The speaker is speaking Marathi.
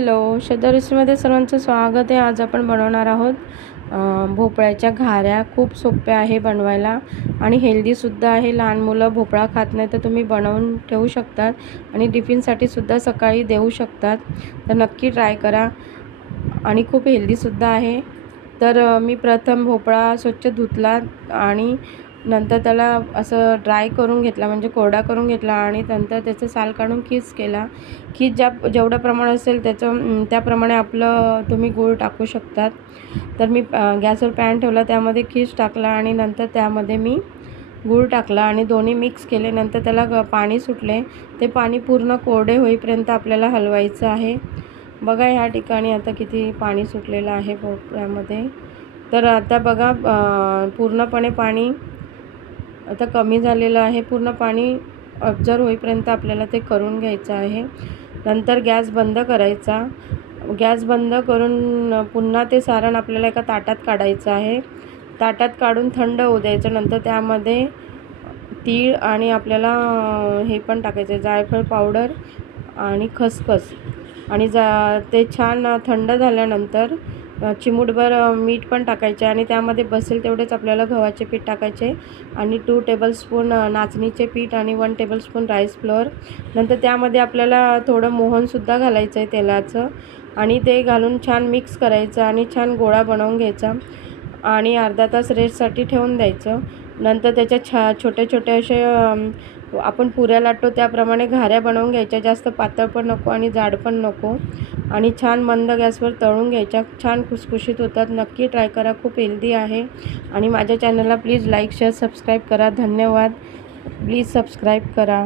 हॅलो, श्रद्धा रेसिपीमध्ये सर्वांचं स्वागत आहे. आज आपण बनवणार आहोत भोपळ्याच्या घाऱ्या. खूप सोप्या आहे बनवायला आणि हेल्दीसुद्धा आहे. लहान मुलं भोपळा खात नाही तर तुम्ही बनवून ठेवू शकतात आणि टिफिनसाठी सुद्धा सकाळी देऊ शकतात. तर नक्की ट्राय करा आणि खूप हेल्दीसुद्धा आहे. तर मी प्रथम भोपळा स्वच्छ धुतला आणि नंतर त्याला असं ड्राय करून घेतला, म्हणजे कोरडा करून घेतला आणि नंतर त्याचं साल काढून खीस केला. खीस जेवढं प्रमाण असेल त्याप्रमाणे आपलं तुम्ही गूळ टाकू शकतात. तर मी गॅसवर पॅन ठेवला, त्यामध्ये खीस टाकला आणि नंतर त्यामध्ये मी गूळ टाकला आणि दोन्ही मिक्स केले. नंतर त्याला पाणी सुटले. ते पाणी पूर्ण कोरडे होईपर्यंत आपल्याला हलवायचं आहे. बघा ह्या ठिकाणी आता किती पाणी सुटलेलं आहे भोपळ्यामध्ये. तर आता बघा पूर्णपणे पाणी आता कमी झालेलं आहे. पूर्ण पाणी ऑब्झर्व होईपर्यंत आपल्याला ते करून घ्यायचं आहे. नंतर गॅस बंद करायचा. गॅस बंद करून पुन्हा ते सारण आपल्याला एका ताटात काढायचं आहे. ताटात काढून थंड होऊ द्यायचं. नंतर त्यामध्ये तीळ आणि आपल्याला हे पण टाकायचं आहे, जायफळ पावडर आणि खसखस. आणि ते छान थंड झाल्यानंतर चिमूटभर मीठ पण टाकायचे आणि त्यामध्ये बसेल तेवढेच आपल्याला गव्हाचे पीठ टाकायचे आणि 2 टेबलस्पून नाचणीचे पीठ आणि 1 टेबलस्पून राईस फ्लोअर. नंतर त्यामध्ये आपल्याला थोडं मोहनसुद्धा घालायचं आहे तेलाचं आणि ते घालून छान मिक्स करायचं आणि छान गोळा बनवून घ्यायचा आणि अर्धा तास रेस्टसाठी ठेवून द्यायचं. नंतर त्याच्या छोटे छोटे असे आपण पुऱ्या लाटतो त्याप्रमाणे घाऱ्या बनवून घ्यायच्या. जास्त पातळ पण नको आणि जाड पण नको आणि छान मंद गॅसवर तळून घ्यायच्या. छान खुसखुशीत होतात. नक्की ट्राय करा. खूप हेल्दी आहे आणि माझ्या चॅनलला प्लीज लाईक शेअर सबस्क्राईब करा. धन्यवाद. प्लीज सबस्क्राईब करा.